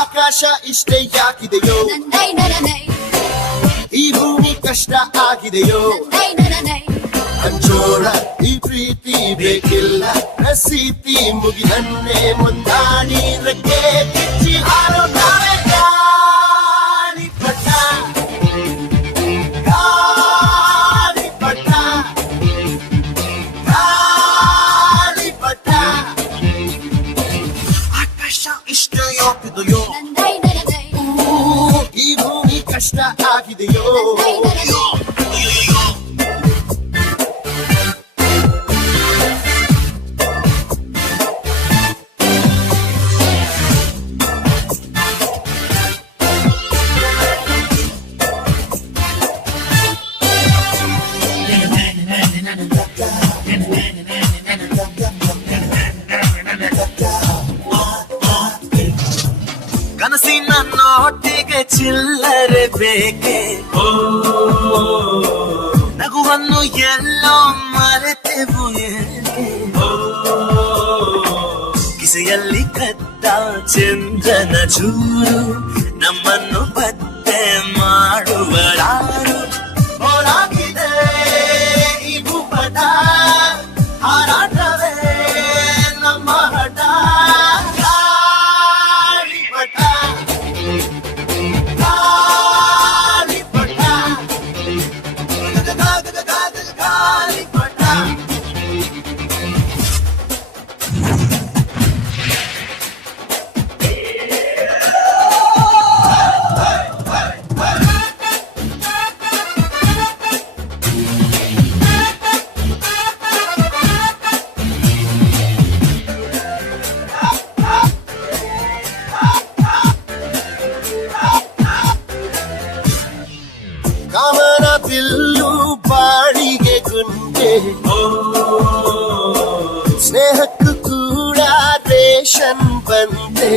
ಆಕಾಶ ಇಷ್ಟೇ ಯಾಕಿದೆಯೋ, ಈ ಭೂಮಿ ಕಷ್ಟ ಆಗಿದೆಯೋ, ಹಂಚೋಳ ಈ ಪ್ರೀತಿ ಬೇಕಿಲ್ಲ, ರಸೀತಿ ಮುಗಿದನ್ನೇ ಮುಂದಾಡಿ ರೆಕ್ಕೆ ಕಿಚ್ಚಿ ಹಾರೋ ನಾವೇ ಗಾಳಿಪಟ, ಗಾಳಿಪಟ, ಗಾಳಿಪಟ. ಆಕಾಶ ಇಷ್ಟ ಯಾಕಿದೆಯೋ, ಈ ಭೂಮಿ ಕಷ್ಟ ಆಗಿದೆಯೋ. ಕನಸಿನ ನೋಟಿಗೆ ಚಿಲ್ಲರೆ ಬೇಕೆ, ನಗುವನ್ನು ಎಲ್ಲೋ ಮರೆತೆವು ಏಕೆ, ಕಿಸೆಯಲ್ಲಿ ಕದ್ದ ಚಂದ್ರನ ಚೂರು ನಮ್ಮನ್ನು ಪತ್ತೆ ಮಾಡುವರಾರು. ಹೋರಾಗಿದೆ ಈ ಭೂಪಟ, ಹಾರಾಟವೇ ನಮ್ಮ ಹಠ. ಗಾಳಿಪಟ, ಗಾಳಿಪಟ, ಗಾಳಿಪಟ. ಕಾಮನ ಬಿಲ್ಲು ಬಾಳಿಗೆ ಗುಂಡೆ, ಸ್ನೇಹಕ್ಕೂ ಕೂಡ ರೇಷನ್ ಬಂದೆ.